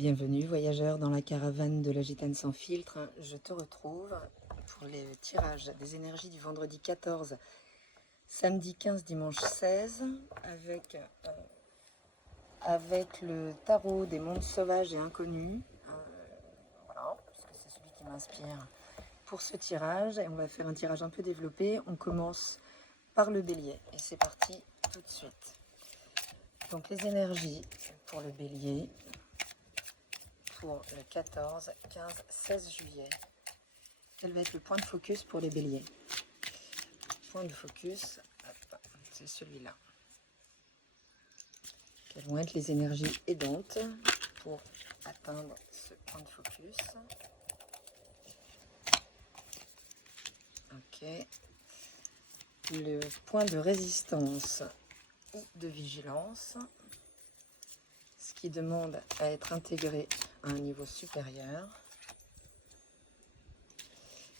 Bienvenue voyageurs dans la caravane de la Gitane sans filtre. Je te retrouve pour les tirages des énergies du vendredi 14, samedi 15, dimanche 16 avec le tarot des mondes sauvages et inconnus. Voilà, puisque c'est celui qui m'inspire pour ce tirage. Et on va faire un tirage un peu développé. On commence par le bélier et c'est parti tout de suite. Donc les énergies pour le bélier pour le 14, 15, 16 juillet. Quel va être le point de focus pour les béliers? Point de focus, c'est celui-là. Quelles vont être les énergies aidantes pour atteindre ce point de focus? Ok. Le point de résistance ou de vigilance, ce qui demande à être intégré à un niveau supérieur.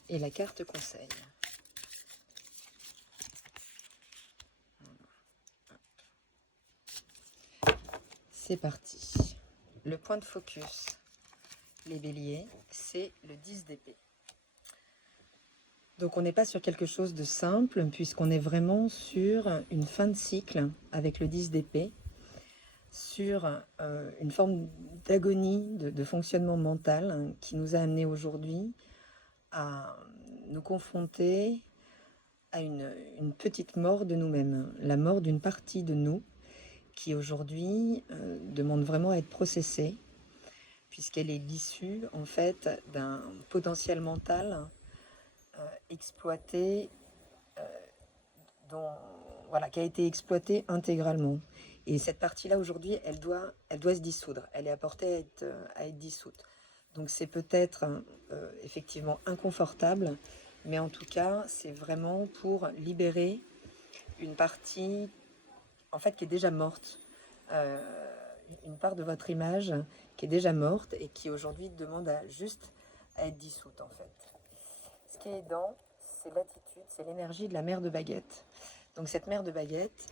Et la carte conseil. C'est parti. Le point de focus, les béliers, c'est le 10 d'épée. Donc on n'est pas sur quelque chose de simple, puisqu'on est vraiment sur une fin de cycle avec le 10 d'épée, sur une forme d'agonie, de fonctionnement mental qui nous a amené aujourd'hui à nous confronter à une petite mort de nous-mêmes, la mort d'une partie de nous qui aujourd'hui demande vraiment à être processée, puisqu'elle est l'issue en fait d'un potentiel mental exploité, qui a été exploité intégralement. Et cette partie-là aujourd'hui, elle doit se dissoudre, elle est apportée à être dissoute. Donc c'est peut-être effectivement inconfortable, mais en tout cas c'est vraiment pour libérer une partie en fait qui est déjà morte, une part de votre image qui est déjà morte et qui aujourd'hui demande juste à être dissoute en fait. Ce qui est aidant, c'est l'attitude, c'est l'énergie de la mère de baguette. Donc cette mère de baguette,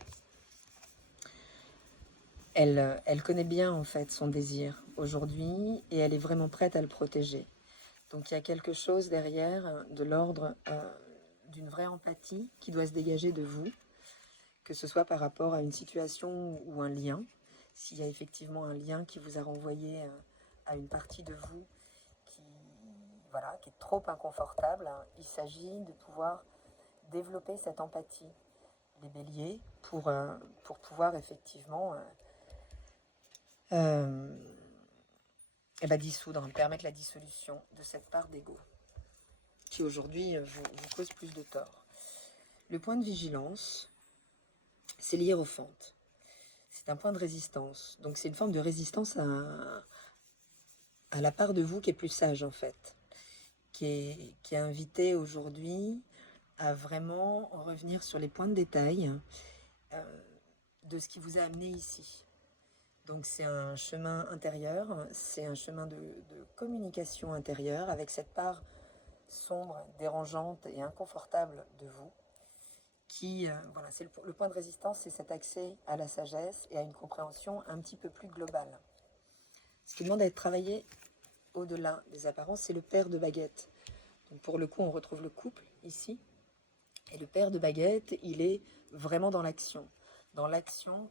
elle connaît bien en fait son désir aujourd'hui et elle est vraiment prête à le protéger. Donc il y a quelque chose derrière de l'ordre d'une vraie empathie qui doit se dégager de vous, que ce soit par rapport à une situation ou un lien. S'il y a effectivement un lien qui vous a renvoyé à une partie de vous qui est trop inconfortable, il s'agit de pouvoir développer cette empathie, les béliers, pour pouvoir effectivement dissoudre, permettre la dissolution de cette part d'ego qui aujourd'hui vous cause plus de tort. Le point de vigilance, c'est l'hiérophante. C'est un point de résistance. Donc c'est une forme de résistance à la part de vous qui est plus sage en fait, qui est invitée aujourd'hui à vraiment revenir sur les points de détail de ce qui vous a amené ici. Donc c'est un chemin intérieur, c'est un chemin de communication intérieure avec cette part sombre, dérangeante et inconfortable de vous qui, c'est le point de résistance, c'est cet accès à la sagesse et à une compréhension un petit peu plus globale. Ce qui demande à être travaillé au-delà des apparences, c'est le père de baguette. Donc pour le coup, on retrouve le couple ici. Et le père de baguette, il est vraiment dans l'action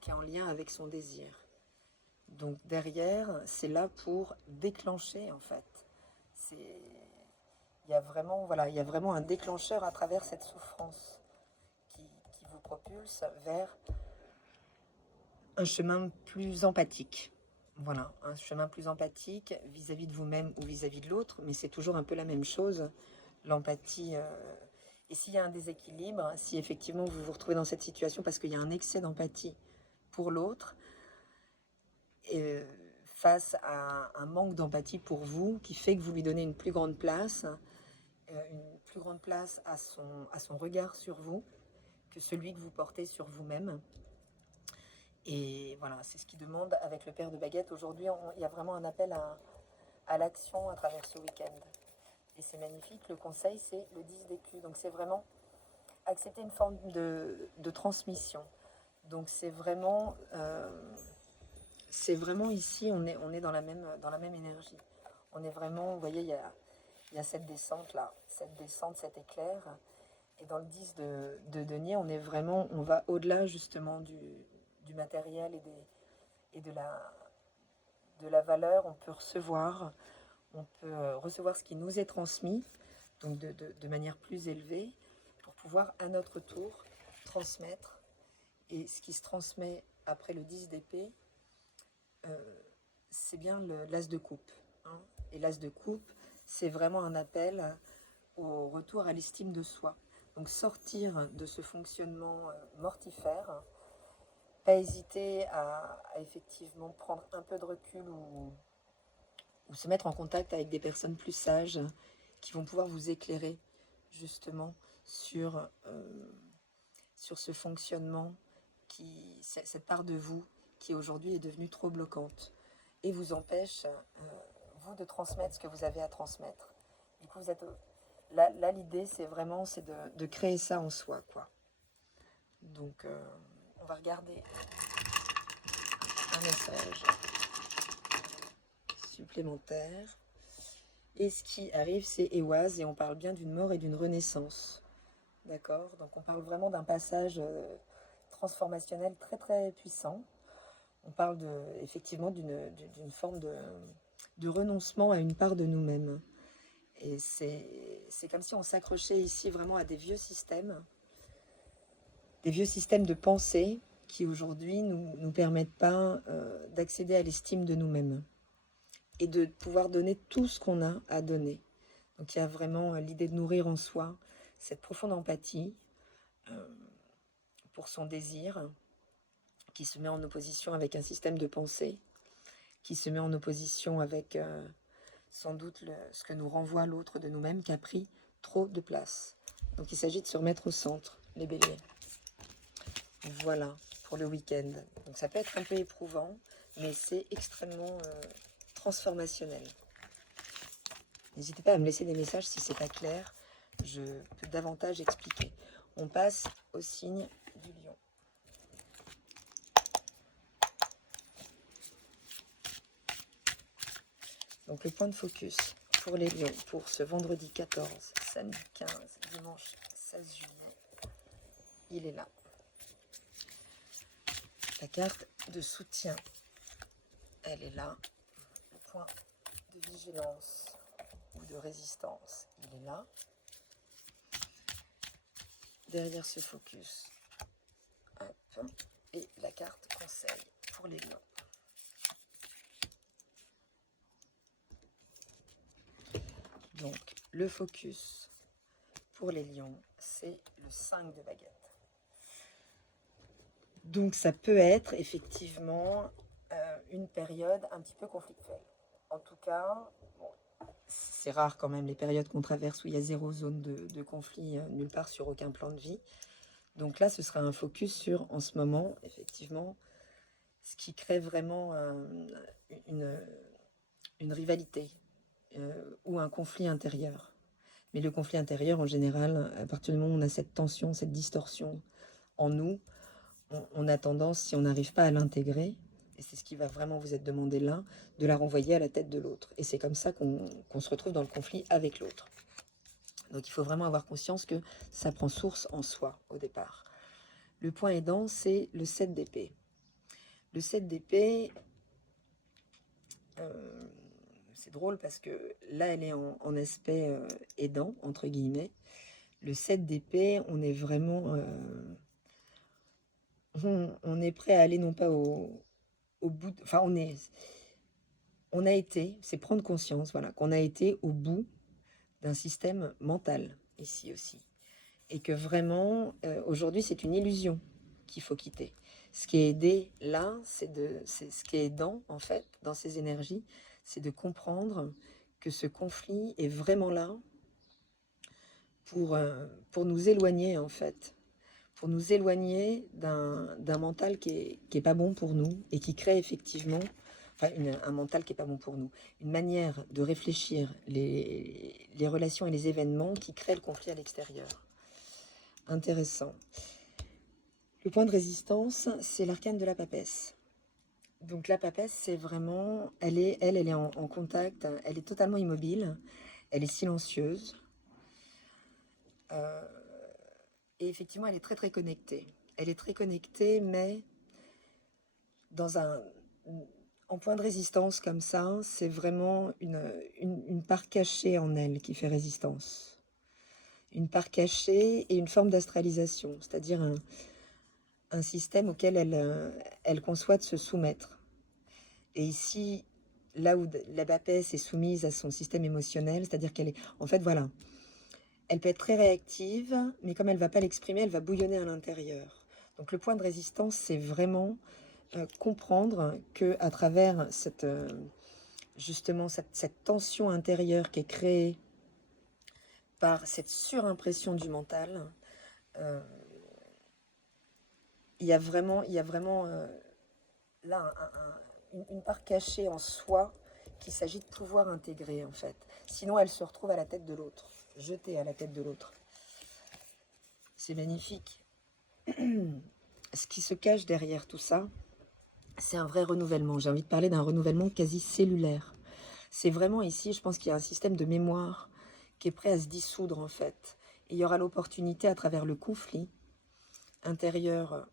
qui est en lien avec son désir. Donc derrière, c'est là pour déclencher en fait. Il y a vraiment un déclencheur à travers cette souffrance qui vous propulse vers un chemin plus empathique. Voilà, un chemin plus empathique vis-à-vis de vous-même ou vis-à-vis de l'autre, mais c'est toujours un peu la même chose, l'empathie. Et s'il y a un déséquilibre, si effectivement vous vous retrouvez dans cette situation parce qu'il y a un excès d'empathie pour l'autre, face à un manque d'empathie pour vous, qui fait que vous lui donnez une plus grande place à son regard sur vous, que celui que vous portez sur vous-même. Et voilà, c'est ce qui demande avec le père de baguette. Aujourd'hui, il y a vraiment un appel à l'action à travers ce week-end. Et c'est magnifique. Le conseil, c'est le 10 d'écus. Donc c'est vraiment accepter une forme de transmission. Donc c'est vraiment c'est vraiment ici, on est dans la même énergie. On est vraiment, vous voyez, il y a cette descente là, cette descente, cet éclair. Et dans le 10 de denier, on est vraiment, on va au-delà justement du matériel et de la valeur. On peut recevoir ce qui nous est transmis, donc de manière plus élevée, pour pouvoir à notre tour transmettre. Et ce qui se transmet après le 10 d'épée, c'est bien l'as de coupe. Hein. Et l'as de coupe, c'est vraiment un appel au retour à l'estime de soi. Donc sortir de ce fonctionnement mortifère, pas hésiter à effectivement prendre un peu de recul ou se mettre en contact avec des personnes plus sages qui vont pouvoir vous éclairer justement sur ce fonctionnement, cette part de vous qui aujourd'hui est devenue trop bloquante et vous empêche, vous, de transmettre ce que vous avez à transmettre. Du coup, vous êtes là l'idée, c'est de créer ça en soi, quoi. Donc, on va regarder un message supplémentaire. Et ce qui arrive, c'est Ehwaz, et on parle bien d'une mort et d'une renaissance. D'accord? Donc, on parle vraiment d'un passage transformationnel très très puissant. On parle effectivement d'une forme de renoncement à une part de nous-mêmes. Et c'est comme si on s'accrochait ici vraiment à des vieux systèmes de pensée qui aujourd'hui nous permettent pas d'accéder à l'estime de nous-mêmes et de pouvoir donner tout ce qu'on a à donner. Donc il y a vraiment l'idée de nourrir en soi cette profonde empathie pour son désir qui se met en opposition avec un système de pensée, qui se met en opposition avec sans doute ce que nous renvoie l'autre de nous-mêmes qui a pris trop de place. Donc il s'agit de se remettre au centre, les béliers. Voilà, pour le week-end. Donc ça peut être un peu éprouvant, mais c'est extrêmement transformationnel. N'hésitez pas à me laisser des messages si c'est pas clair, je peux davantage expliquer. On passe au signe du lion. Donc le point de focus pour les lions, pour ce vendredi 14, samedi 15, dimanche 16 juillet, il est là. La carte de soutien, elle est là. Le point de vigilance ou de résistance, il est là. Derrière ce focus, hop, et la carte conseil pour les lions. Donc, le focus pour les lions, c'est le 5 de baguette. Donc, ça peut être effectivement une période un petit peu conflictuelle. En tout cas, bon, c'est rare quand même les périodes qu'on traverse où il y a zéro zone de conflit nulle part sur aucun plan de vie. Donc là, ce sera un focus sur, en ce moment, effectivement, ce qui crée vraiment une rivalité ou un conflit intérieur. Mais le conflit intérieur, en général, à partir du moment où on a cette tension, cette distorsion en nous, on a tendance, si on n'arrive pas à l'intégrer, et c'est ce qui va vraiment vous être demandé là, de la renvoyer à la tête de l'autre. Et c'est comme ça qu'on se retrouve dans le conflit avec l'autre. Donc il faut vraiment avoir conscience que ça prend source en soi au départ. Le point aidant, c'est le 7 d'épée. Le 7 d'épée, c'est drôle parce que là, elle est en aspect aidant, entre guillemets. Le 7 d'épée, on est vraiment... on est prêt à aller non pas au bout... Enfin, on a été, c'est prendre conscience, voilà, qu'on a été au bout d'un système mental, ici aussi. Et que vraiment, aujourd'hui, c'est une illusion qu'il faut quitter. Ce qui est aidé là, c'est ce qui est aidant, en fait, dans ces énergies, c'est de comprendre que ce conflit est vraiment là pour nous éloigner, en fait. Pour nous éloigner d'un mental qui est pas bon pour nous et qui crée effectivement, enfin un mental qui est pas bon pour nous, une manière de réfléchir les relations et les événements qui créent le conflit à l'extérieur. Intéressant. Le point de résistance, c'est l'arcane de la papesse. Donc la papesse, c'est vraiment, elle est en contact, elle est totalement immobile, elle est silencieuse, euh, et effectivement, elle est très très connectée. Elle est très connectée, mais dans en point de résistance comme ça, c'est vraiment une part cachée en elle qui fait résistance. Une part cachée et une forme d'astralisation, c'est-à-dire un système auquel elle conçoit de se soumettre. Et ici, là où la papesse est soumise à son système émotionnel, c'est-à-dire qu'elle est, en fait, voilà, elle peut être très réactive, mais comme elle ne va pas l'exprimer, elle va bouillonner à l'intérieur. Donc le point de résistance, c'est vraiment comprendre que à travers justement cette tension intérieure qui est créée par cette surimpression du mental, euh, il y a vraiment là une part cachée en soi qu'il s'agit de pouvoir intégrer en fait. Sinon, elle se retrouve à la tête de l'autre, jetée à la tête de l'autre. C'est magnifique. Ce qui se cache derrière tout ça, c'est un vrai renouvellement. J'ai envie de parler d'un renouvellement quasi cellulaire. C'est vraiment ici, je pense qu'il y a un système de mémoire qui est prêt à se dissoudre en fait. Et il y aura l'opportunité à travers le conflit intérieur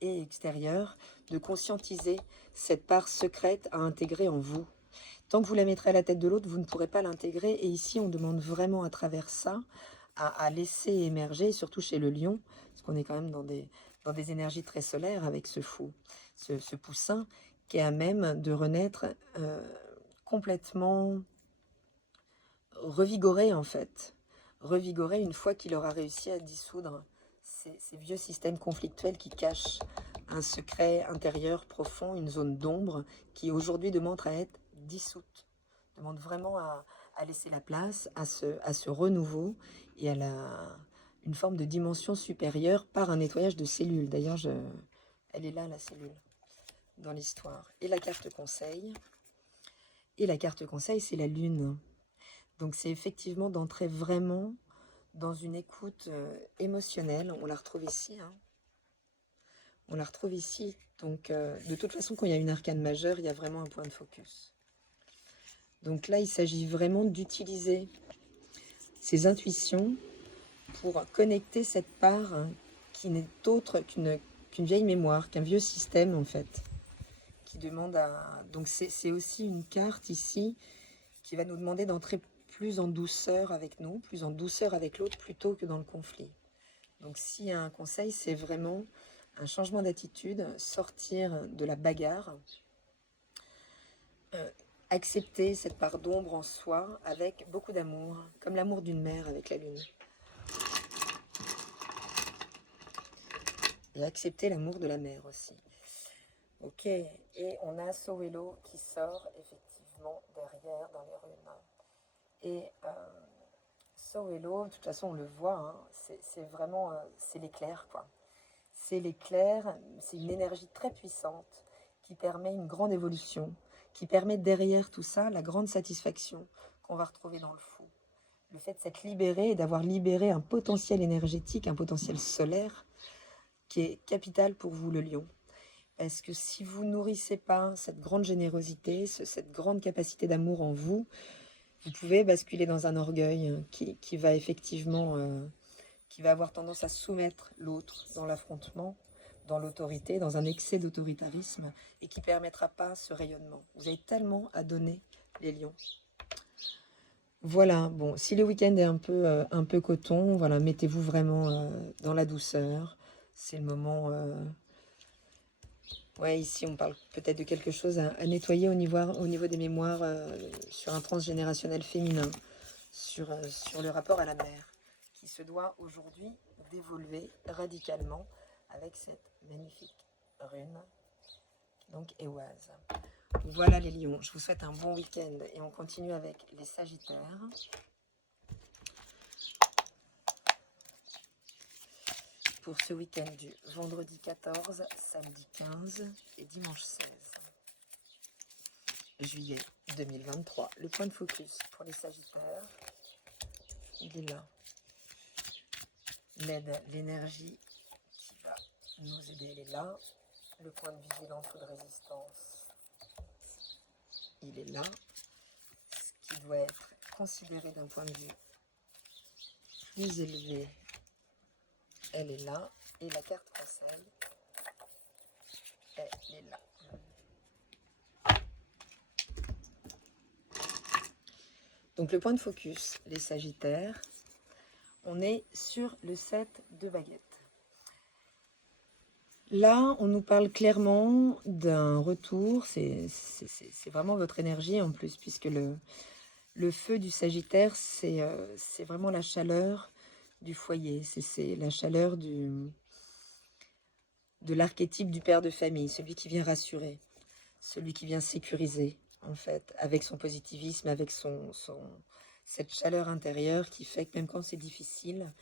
et extérieur de conscientiser cette part secrète à intégrer en vous. Tant que vous la mettrez à la tête de l'autre, vous ne pourrez pas l'intégrer. Et ici, on demande vraiment à travers ça à laisser émerger, surtout chez le lion, parce qu'on est quand même dans des énergies très solaires avec ce fou, ce poussin qui est à même de renaître complètement revigoré en fait. Revigoré une fois qu'il aura réussi à dissoudre ces vieux systèmes conflictuels qui cachent un secret intérieur profond, une zone d'ombre qui aujourd'hui demande à être dissoute, demande vraiment à laisser la place à ce renouveau et à une forme de dimension supérieure par un nettoyage de cellules. D'ailleurs, elle est là, la cellule, dans l'histoire. Et la carte conseil. Et la carte conseil, c'est la lune. Donc c'est effectivement d'entrer vraiment dans une écoute émotionnelle. On la retrouve ici. Hein. On la retrouve ici. Donc de toute façon, quand il y a une arcane majeure, il y a vraiment un point de focus. Donc là, il s'agit vraiment d'utiliser ses intuitions pour connecter cette part qui n'est autre qu'une vieille mémoire, qu'un vieux système en fait, qui demande à... Donc c'est aussi une carte ici qui va nous demander d'entrer plus en douceur avec nous, plus en douceur avec l'autre plutôt que dans le conflit. Donc s'il y a un conseil, c'est vraiment un changement d'attitude, sortir de la bagarre, accepter cette part d'ombre en soi avec beaucoup d'amour, comme l'amour d'une mère avec la lune. Et accepter l'amour de la mère aussi. Ok, et on a Sowelo qui sort effectivement derrière dans les runes. Et Sowelo, de toute façon on le voit, hein, c'est vraiment, c'est l'éclair quoi. C'est l'éclair, c'est une énergie très puissante qui permet une grande évolution, qui permet derrière tout ça la grande satisfaction qu'on va retrouver dans le fou. Le fait de s'être libéré et d'avoir libéré un potentiel énergétique, un potentiel solaire qui est capital pour vous le lion. Parce que si vous nourrissez pas cette grande générosité, cette grande capacité d'amour en vous, vous pouvez basculer dans un orgueil qui va effectivement, qui va avoir tendance à soumettre l'autre dans l'affrontement, dans l'autorité, dans un excès d'autoritarisme et qui ne permettra pas ce rayonnement. Vous avez tellement à donner, les lions. Voilà, bon, si le week-end est un peu coton, voilà, mettez-vous vraiment dans la douceur. C'est le moment... Ouais, ici, on parle peut-être de quelque chose à nettoyer au niveau des mémoires sur un transgénérationnel féminin, sur le rapport à la mère, qui se doit aujourd'hui d'évoluer radicalement avec cette magnifique rune, donc Éoise. Voilà les lions, je vous souhaite un bon week-end et on continue avec les sagittaires. Pour ce week-end du vendredi 14, samedi 15 et dimanche 16 juillet 2023. Le point de focus pour les sagittaires, il est là. L'aide, l'énergie qui va nous aider, elle est là. Le point de vigilance ou de résistance, il est là. Ce qui doit être considéré d'un point de vue plus élevé, elle est là. Et la carte conseil, elle est là. Donc le point de focus, les Sagittaires, on est sur le 7 de baguettes. Là, on nous parle clairement d'un retour, c'est vraiment votre énergie en plus, puisque le feu du Sagittaire, c'est vraiment la chaleur du foyer, c'est la chaleur de l'archétype du père de famille, celui qui vient rassurer, celui qui vient sécuriser, en fait, avec son positivisme, avec cette chaleur intérieure qui fait que même quand c'est difficile,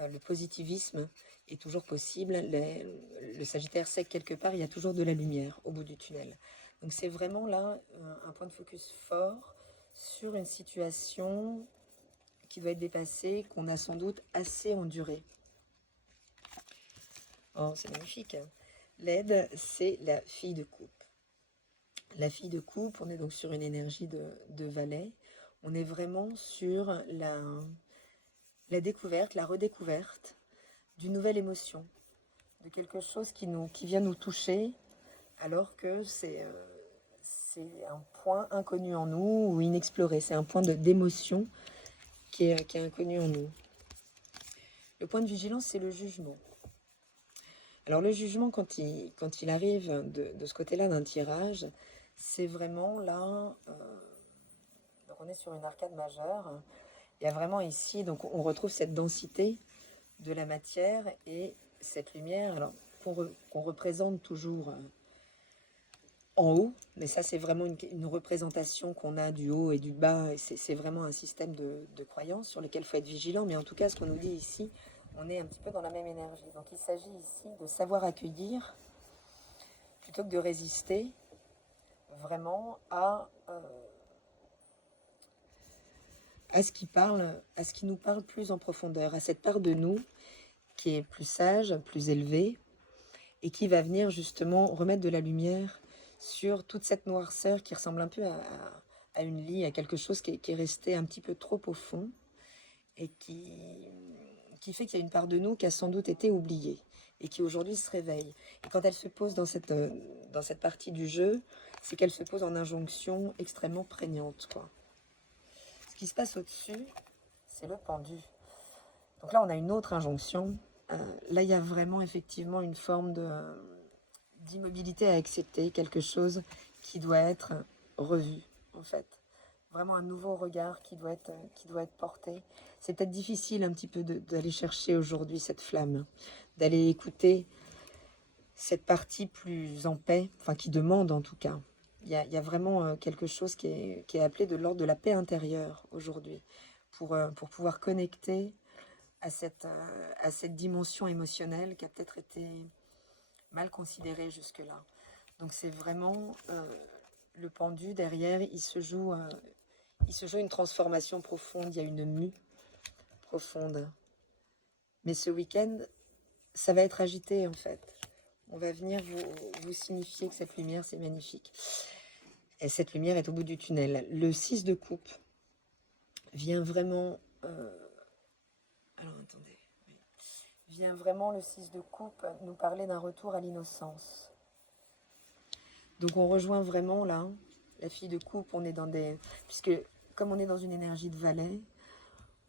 le positivisme est toujours possible. Le Sagittaire sait que quelque part, il y a toujours de la lumière au bout du tunnel. Donc c'est vraiment là un point de focus fort sur une situation qui doit être dépassée, qu'on a sans doute assez endurée. Oh, c'est magnifique. L'aide, c'est la fille de coupe. La fille de coupe, on est donc sur une énergie de valet. On est vraiment sur la découverte, la redécouverte d'une nouvelle émotion, de quelque chose qui vient nous toucher, alors que c'est un point inconnu en nous ou inexploré. C'est un point d'émotion qui est inconnu en nous. Le point de vigilance, c'est le jugement. Alors le jugement, quand il arrive de ce côté-là d'un tirage, c'est vraiment là, donc on est sur une arcade majeure, il y a vraiment ici, donc on retrouve cette densité de la matière et cette lumière, alors qu'on représente toujours en haut, mais ça c'est vraiment une représentation qu'on a du haut et du bas, et c'est vraiment un système de croyances sur lequel il faut être vigilant, mais en tout cas ce qu'on nous dit ici, on est un petit peu dans la même énergie. Donc il s'agit ici de savoir accueillir, plutôt que de résister, vraiment à ce qui nous parle plus en profondeur, à cette part de nous qui est plus sage, plus élevée, et qui va venir justement remettre de la lumière sur toute cette noirceur qui ressemble un peu à une lie, à quelque chose qui est resté un petit peu trop au fond, et qui fait qu'il y a une part de nous qui a sans doute été oubliée, et qui aujourd'hui se réveille. Et quand elle se pose dans cette partie du jeu, c'est qu'elle se pose en injonction extrêmement prégnante, quoi. Ce qui se passe au-dessus, c'est le pendu. Donc là, on a une autre injonction. Là, il y a vraiment effectivement une forme d'immobilité à accepter, quelque chose qui doit être revu, en fait. Vraiment un nouveau regard qui doit être porté. C'est peut-être difficile un petit peu d'aller chercher aujourd'hui cette flamme, d'aller écouter cette partie plus en paix, enfin qui demande en tout cas. Il y a vraiment quelque chose qui est appelé de l'ordre de la paix intérieure aujourd'hui, pour pouvoir connecter à cette dimension émotionnelle qui a peut-être été mal considérée jusque-là. Donc c'est vraiment le pendu derrière, il se joue une transformation profonde, il y a une mue profonde. Mais ce week-end, ça va être agité en fait. On va venir vous signifier que cette lumière, c'est magnifique. Et cette lumière est au bout du tunnel. Le 6 de coupe vient vraiment... alors attendez. Oui. Vient vraiment le 6 de coupe nous parler d'un retour à l'innocence. Donc on rejoint vraiment là, la fille de coupe, on est dans des... Puisque comme on est dans une énergie de valet,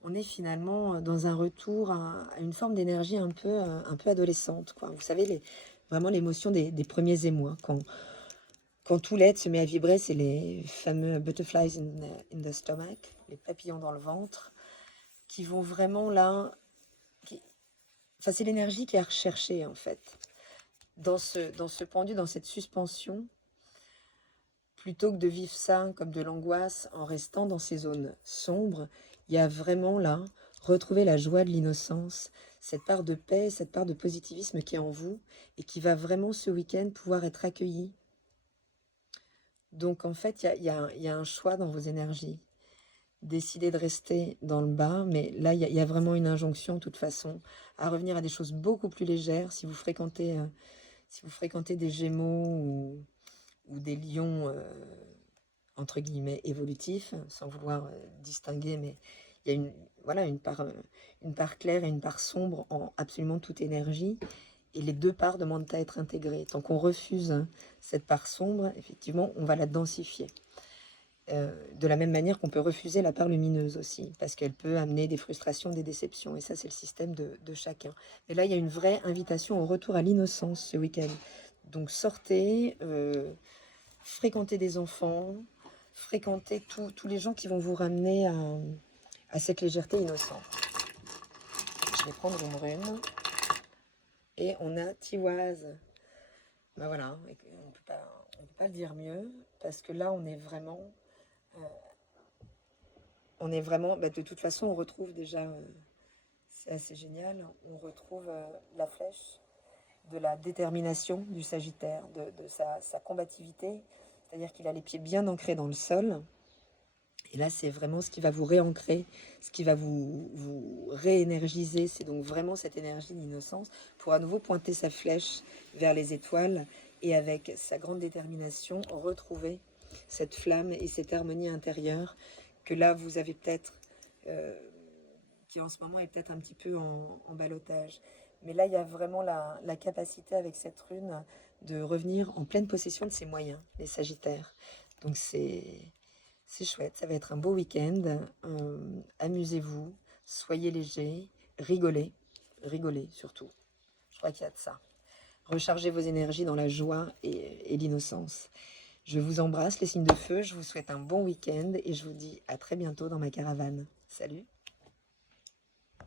on est finalement dans un retour à une forme d'énergie un peu adolescente, quoi. Vous savez, vraiment l'émotion des premiers émois. Quand tout l'être se met à vibrer, c'est les fameux butterflies in the stomach, les papillons dans le ventre, qui vont vraiment là... Enfin, c'est l'énergie qui est recherchée, en fait. Dans ce pendu, dans cette suspension, plutôt que de vivre ça comme de l'angoisse en restant dans ces zones sombres, il y a vraiment là, retrouver la joie de l'innocence, cette part de paix, cette part de positivisme qui est en vous et qui va vraiment ce week-end pouvoir être accueillie. Donc en fait, il y a un choix dans vos énergies. Décider de rester dans le bas, mais là, il y a vraiment une injonction, de toute façon, à revenir à des choses beaucoup plus légères. Si vous fréquentez des Gémeaux ou des Lions entre guillemets, évolutif, sans vouloir distinguer, mais il y a voilà, une part claire et une part sombre en absolument toute énergie. Et les deux parts demandent à être intégrées. Tant qu'on refuse cette part sombre, effectivement, on va la densifier. De la même manière qu'on peut refuser la part lumineuse aussi, parce qu'elle peut amener des frustrations, des déceptions. Et ça, c'est le système de chacun. Mais là, il y a une vraie invitation au retour à l'innocence ce week-end. Donc sortez, fréquentez des enfants, fréquentez tous les gens qui vont vous ramener à cette légèreté innocente. Je vais prendre une rune. Et on a Tiwaz. Ben voilà, on peut pas le dire mieux, parce que là, on est vraiment... de toute façon, on retrouve déjà... c'est assez génial. On retrouve la flèche de la détermination du Sagittaire, de sa combativité. C'est-à-dire qu'il a les pieds bien ancrés dans le sol. Et là, c'est vraiment ce qui va vous réancrer, ce qui va vous réénergiser. C'est donc vraiment cette énergie d'innocence pour à nouveau pointer sa flèche vers les étoiles et avec sa grande détermination, retrouver cette flamme et cette harmonie intérieure que là, vous avez peut-être, qui en ce moment est peut-être un petit peu en ballottage. Mais là, il y a vraiment la capacité avec cette rune de revenir en pleine possession de ses moyens, les Sagittaires. Donc c'est chouette, ça va être un beau week-end. Amusez-vous, soyez légers, rigolez surtout. Je crois qu'il y a de ça. Rechargez vos énergies dans la joie et l'innocence. Je vous embrasse les signes de feu, je vous souhaite un bon week-end et je vous dis à très bientôt dans ma caravane. Salut!